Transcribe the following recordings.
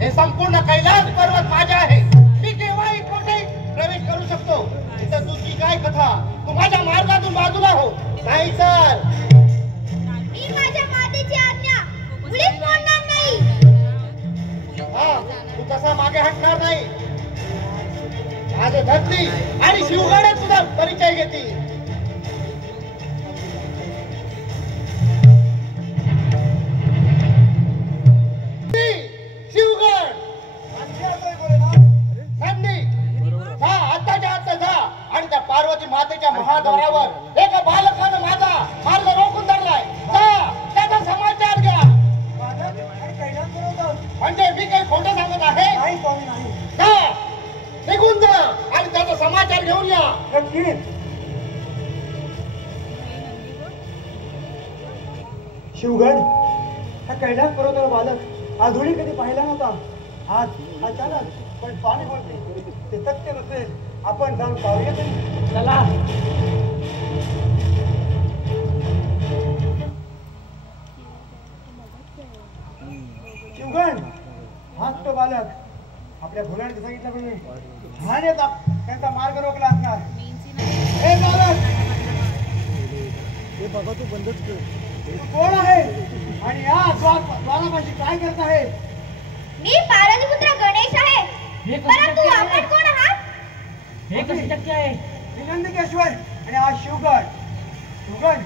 हे संपूर्ण कैलास पर्वत माझे आहे. मी केव्हाही कुठेही प्रवेश करू शकतो. इथं तुझी काय कथा? तू माझ्या मार्गातून बाजूला हो. नाही सर, मी माझ्या मातेची आज्ञा मुळीच मोडणार नाही. हा, तू तसा मागे हटणार नाही. माझे धरती आणि शिवगड तुझा परिचय घेतील. शिवगड जा, आत्ताच्या आत्ता जा आणि त्या पार्वती मातेच्या महाद्वारावर एका बालकानं माझा मार्ग रोखून धरलाय. जा, त्याचा समाचार घ्या. म्हणजे मी काही खोटं सांगत आहे? जा, निघून जा आणि त्याचा समाचार घेऊन या. शिवगड हा कैलास पर्वतावर बालक आधुनिक कधी पाहिला नव्हता. आज अचानक पण पाणी बोलते ते सत्य नसेल. आपण जाऊन पाहूया तरी. चला. शिवगड हाच तो बालक. आपल्या भोलाने सांगितल्याप्रमाणे ह्याने त्यांचा मार्ग रोखला असणार. हे बालक, हे बघा तू बंदच कर. कोण आहे आणि या द्वारापाशी काय करत आहे? मी पार्वतीपुत्र गणेश आहे. परंतु आपण कोण आहात? हे कसे शक्य आहे? नंदकेश्वर आणि हा शिवगड. शिवगड,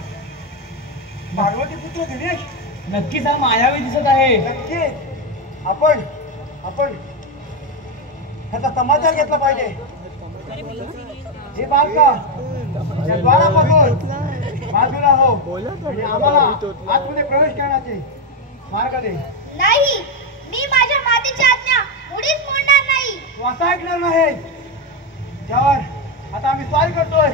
पार्वतीपुत्र गणेश नक्कीच हा मायावी दिसत आहे. नक्कीच आपण ह्याचा समाचार घेतला पाहिजे. हे बालका या द्वारापासून बाजूला हो आणि आम्हाला आतमध्ये प्रवेश करण्याचे मार्ग दे. नाही, मी माझ्या मातेची आज्ञा मुळीच मोडणार नाही. तू असं ऐकणार नाही. ज्यावर आता आम्ही स्वारी करतोय.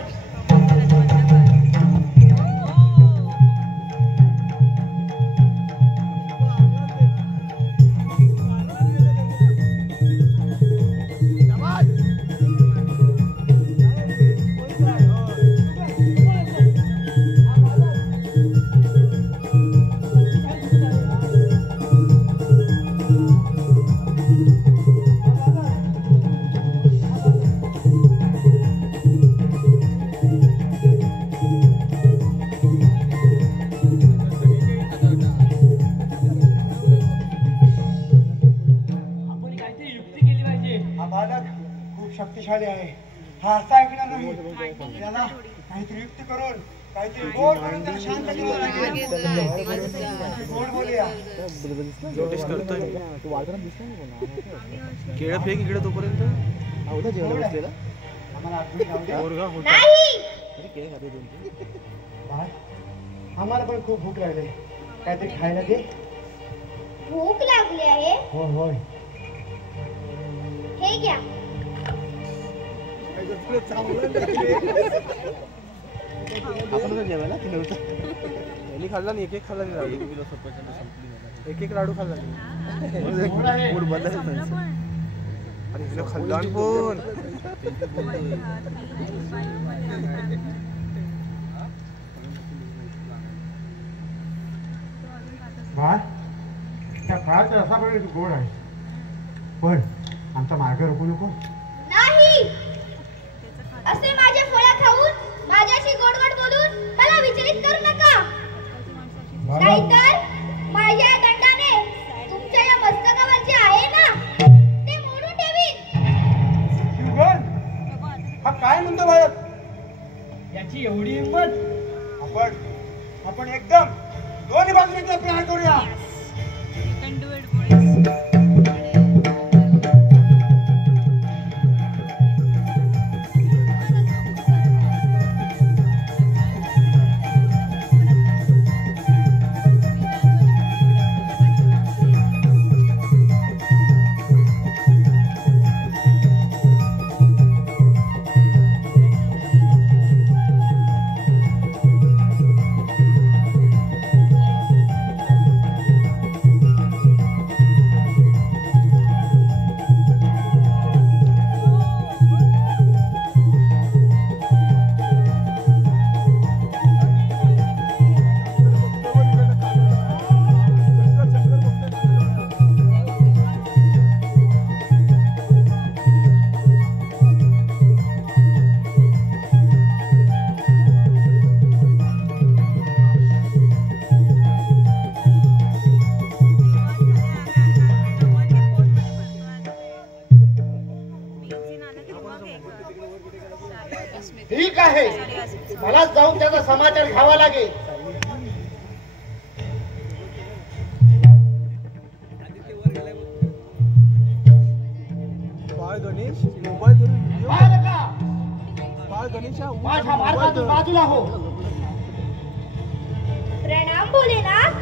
शक्तिशाली आहे. हा असा ऐकणार नाही. त्याला काहीतरी युक्ती करून काहीतरी गोड करून त्याला शांत करावं लागेल. गोड बोलूया. नोटीस करतोय केळं फेक इकडे तोपर्यंत आम्हाला पण खूप भूक लागली. काहीतरी खायला दे. भूक लागली आहे? होय होय. हे घ्या. आपण जेवायला की नव्हतं यांनी खाल्ला नाही. एक खाल्ला नाही. एक लाडू खाल्ला नाही. मूड बदलायचं त्यांचं. अरे हिला खाल्ला पण त्या फळाचा रसा पण गोड आहे. पण आमचा मार्ग रोखू नको. नाही, असे माझे फळ खाऊन माझ्याशी गोडगोड बोलून मला विचलित करू नका. नाहीतर माझ्या दंडाने तुमच्या या मस्तकावर जे आहे ना ते मोडून ठेवीन. हा काय म्हणतो बाळक? याची एवढी हिंमत? आपण एकदम दोन्ही बाजूने प्रहार करूया. गणेशा माझ्या मार्गातून बाजूला हो. प्रणाम भोलेनाथ.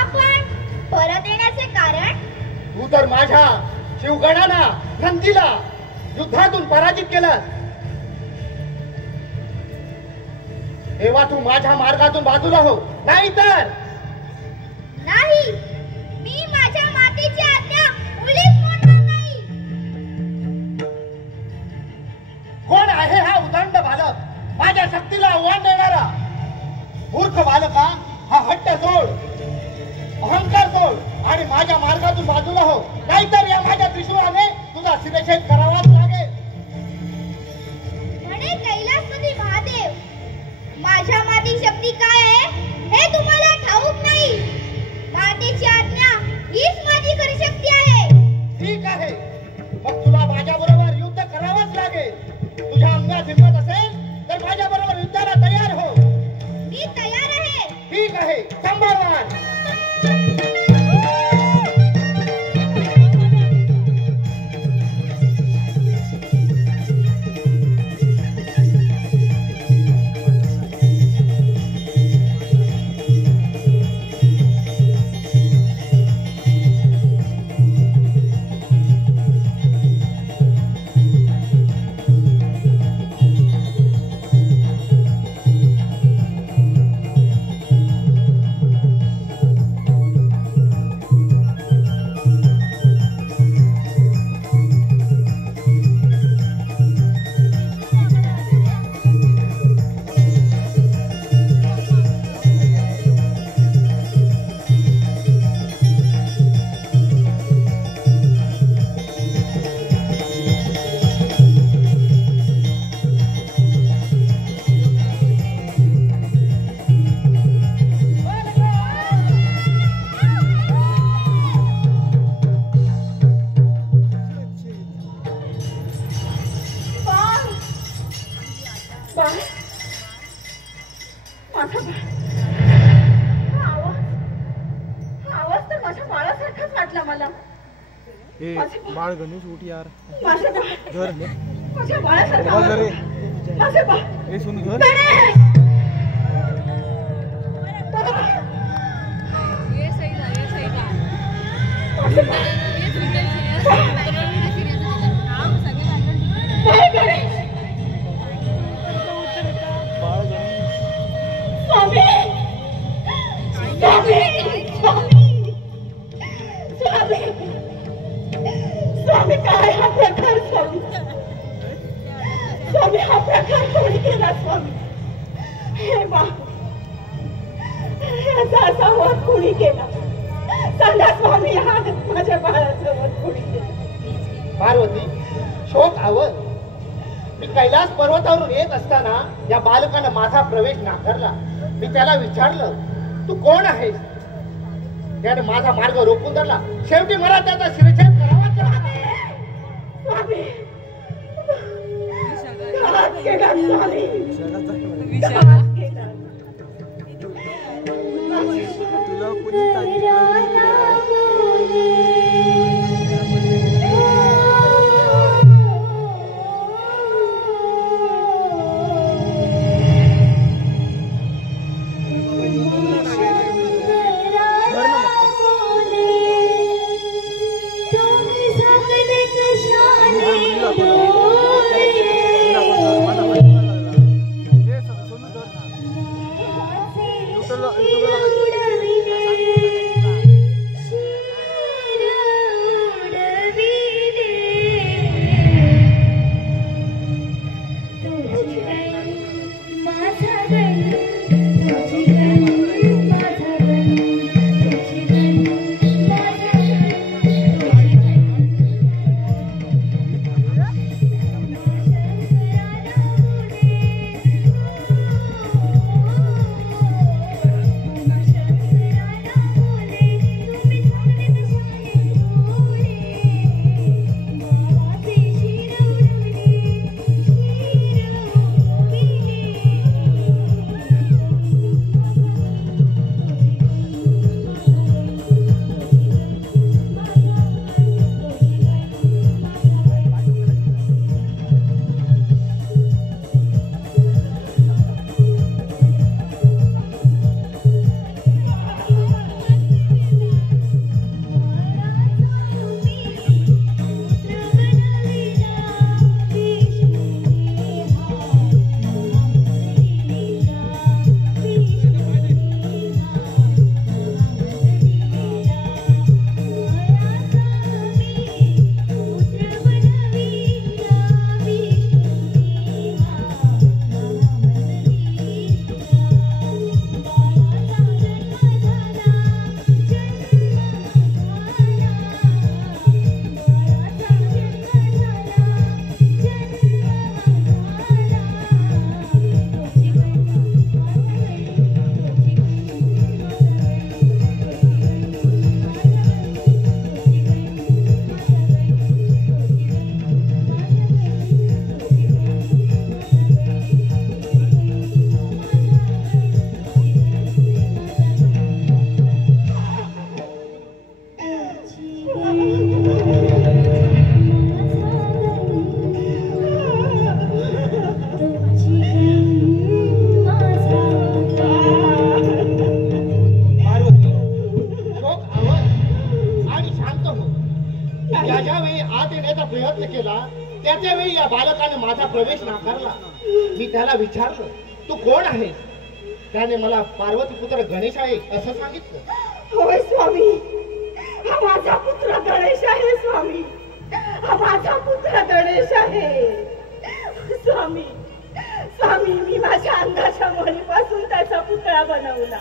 आपण परत येण्याचे कारण? तू तर माझ्या शिवगणाला नंदीला युद्धातून पराजित केलं, तेव्हा तू माझ्या मार्गातून बाजूला हो, नाही तर नाही. मी माझ्या मातेची आज्ञा मुळीच मोडणार नाही. कोण आहे हा उदंड बालक, माझ्या शक्तीला आव्हान देणारा? मूर्ख बालका, हा हट्ट सोड, अहंकार सोड आणि माझ्या मार्गातून बाजूला हो, नाहीतर या माझ्या त्रिशूळाने तुझा शिरच्छेद करावाच लागेल. म्हणे कैलासपती महादेव, माझ्या माती शक्ती काय आहे हे तुम्हाला ठाऊक नाही. मातेची आज्ञा हीच माझी खरी शक्ती आहे. ठीक आहे, मग तुला माझ्या बरोबर युद्ध करावंच लागेल. तुझ्या अंगात हिंमत असेल तर माझ्या बरोबर युद्धाला तयार हो. मी तयार आहे. ठीक आहे, संभाळवान. ए बाळ गणेश उठ यार. घर ए सुन घर. ये सही था, ये सही था. स्वामी काय हा प्रकार स्वामी? स्वामी हा प्रकार कोणी केला स्वामी? हे बा, याचा असा वध कोणी केला? सांगा स्वामी, हा माझ्या बाळाचा वध कोणी केला? पार्वती, शोक आवड. मी कैलास पर्वतावरून येत असताना या बालकानं माझा प्रवेश नाकारला. मी त्याला विचारलं, तू कोण आहेस? त्याने माझा मार्ग रोखून धरला. शेवटी मला त्याचा शिरच्छेद करावाच लागला. स्वामी, घात केला स्वामी, विषय केला. तुला कोणी सांगितलं? आत येण्याचा प्रयत्न केला त्याच्या वेळी या बालकाने माझा प्रवेश नाकारला. मी त्याला विचारलं, तू कोण आहेस? त्याने मला पार्वती पुत्र गणेश आहे असं सांगितलं. होय स्वामी, हा माझा पुत्र गणेश आहे स्वामी, हा माझा पुत्र गणेश आहे स्वामी. स्वामी, मी माझ्या अंगाच्या मळीपासून त्याचा पुतळा बनवला,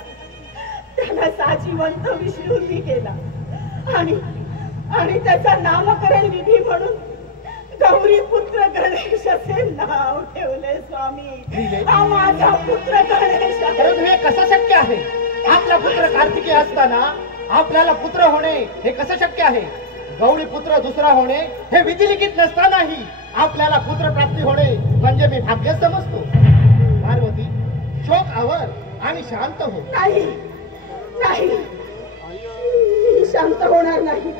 त्याला साजिवंत विष्णूंनी केला आणि त्याचा नामकरण विधी म्हणून गौरी पुत्र गणेश असे नाव ठेवले स्वामी. हा माझा पुत्र गणेश आहे. परंतु हे कसं शक्य आहे? आपला पुत्र कार्तिकी असताना आपल्याला पुत्र होणे हे कसं शक्य आहे? गौरी पुत्र दुसरा होणे हे विधिलिखित नसतानाही आपल्याला पुत्र प्राप्ती होणे म्हणजे मी भाग्य समजतो. पार्वती, शोक आवर आणि शांत हो. नाही नाही, मी शांत होणार नाही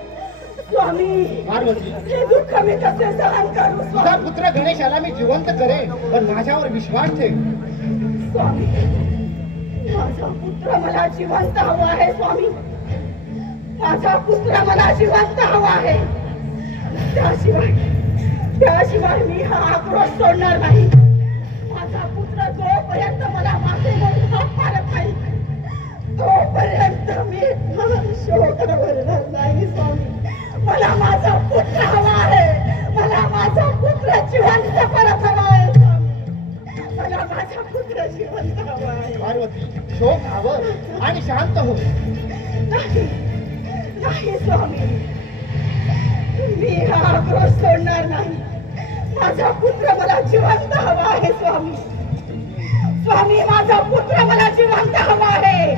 स्वामी. पार्वती, हे दुःख मी कसे सहन करू तुझा स्वामी? पुत्र गणेशाला मी जिवंत करेन, पण माझ्यावर विश्वास ठेव. स्वामी, माझा पुत्र मला जिवंत हवा आहे स्वामी. माझा पुत्र मला जिवंत हवा आहे. त्याशिवाय मी हा आक्रोश सोडणार नाही. माझा पुत्र जोपर्यंत मला मातेवर हात मारत नाही तोपर्यंत मी शोक करणार नाही स्वामी. मला माझा पुत्र हवा आहे. मला माझा पुत्र जिवंत परत हवा आहे स्वामी. मला माझा पुत्र जिवंत हवा आहे. पार्वती, शोक आवर आणि शांत हो. नाही नाही स्वामी, मी हा आक्रोश सोडणार नाही. माझा पुत्र मला जिवंत हवा आहे स्वामी. स्वामी, माझा पुत्र मला जिवंत हवा आहे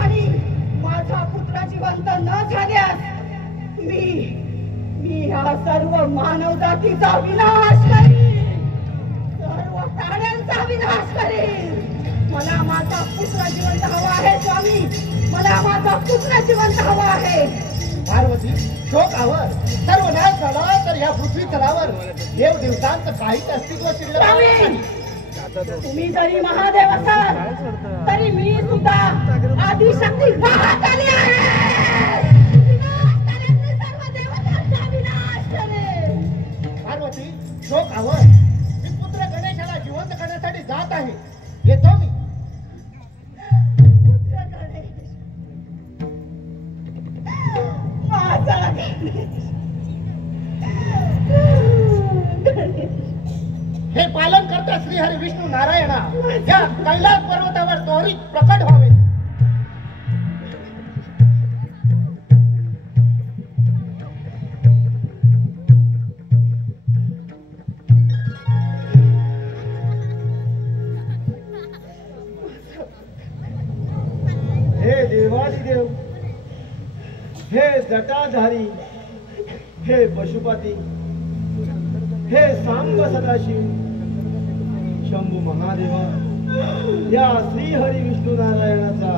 आणि माझा पुत्र जिवंत न झाल्यास मी ह्या सर्व मानव जातीचा विनाश करीन, सर्व प्राण्यांचा विनाश करीन. मला माझा पुत्र जिवंत हवा आहे स्वामी. मला माझा पुत्र जिवंत हवा आहे. पार्वती, शोक आवर. सर्वनाश झाला तर या पृथ्वी तलावर देव देवतांचं काहीच अस्तित्व शिल्लक नाही. तुम्ही जरी महादेव असाल तरी मी सुद्धा आदिशक्ती महाकाली आहे. सर्व देवतांचा विनाश करेन. पार्वती, शोक आवर. मी पुत्र गणेशाला जिवंत करण्यासाठी जात आहे. येतो मी. पुत्र गणेश, माझा गणेश. हे पालन करता श्री हरी विष्णू नारायणा या कैलास पर्वतावर त्वरित प्रकट व्हावे. हे देवादिदेव, हे जटाधारी, हे पशुपती, हे सांब सदाशिव, शंभू महादेवा, या श्री हरी विष्णू नारायणाचा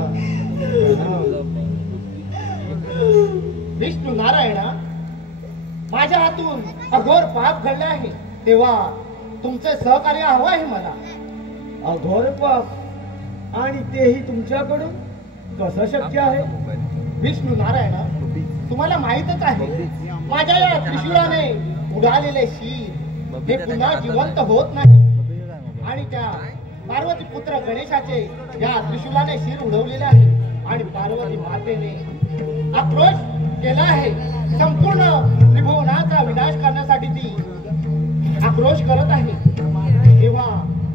विष्णू नारायणा, माझ्या हातून अघोर पाप घडले आहे, तेव्हा तुमचे सहकार्य हवं आहे मला. अघोर पाप आणि तेही तुमच्याकडून कसं शक्य आहे? विष्णू नारायणा, तुम्हाला माहीतच आहे माझ्या या त्रिशूळाने उडालेले शीर हे पुन्हा जिवंत होत नाही आणि त्या पार्वती पुत्र गणेशाचे या त्रिशूलाने शिर उडवलेले आहे आणि पार्वती मातेने आक्रोश केला आहे. संपूर्ण त्रिभुवनाचा विनाश करण्यासाठी ती आक्रोश करत आहे. तेव्हा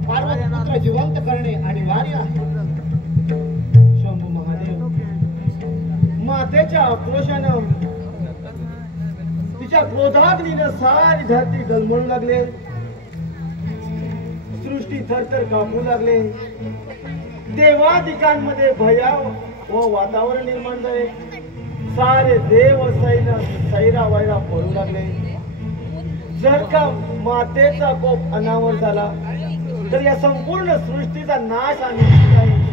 पार्वती पुत्र जिवंत करणे अनिवार्य आहे. शंभू महादेव, मातेच्या आक्रोशानं तिच्या क्रोधाग्नीनं सारी धरती गलमळू लागले, सृष्टी थरथर कापू लागले, देवादिकांमध्ये भया व वातावरण निर्माण झाले, सारे देव सैरा वैरा पडू लागले. जर का मातेचा कोप अनावर झाला तर या संपूर्ण सृष्टीचा नाश अनिश्चित आहे.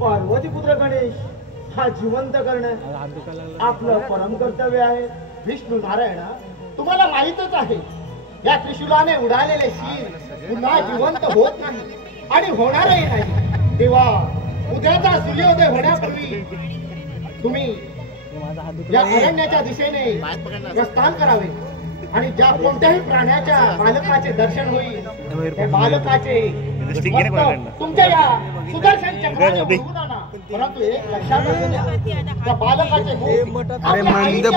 पार्वती पुत्र गणेश हा जिवंत करणं आपलं परम कर्तव्य आहे. विष्णू नारायणा, तुम्हाला माहीतच आहे या त्रिशूलाने उडालेले शीर पुन्हा जिवंत होत नाही आणि होणारही नाही. तेव्हा उद्याचा सूर्योदय होण्यापूर्वी तुम्ही या अरण्याच्या दिशेने प्रस्थान करावे आणि ज्या कोणत्याही प्राण्याच्या बालकाचे दर्शन होईल त्या बालकाचे मस्तक तुमच्या या सुदर्शन चक्राने बघून आणा. परंतु एक लक्षात असू द्या, त्या बालकाचे मुख आपल्या आईच्या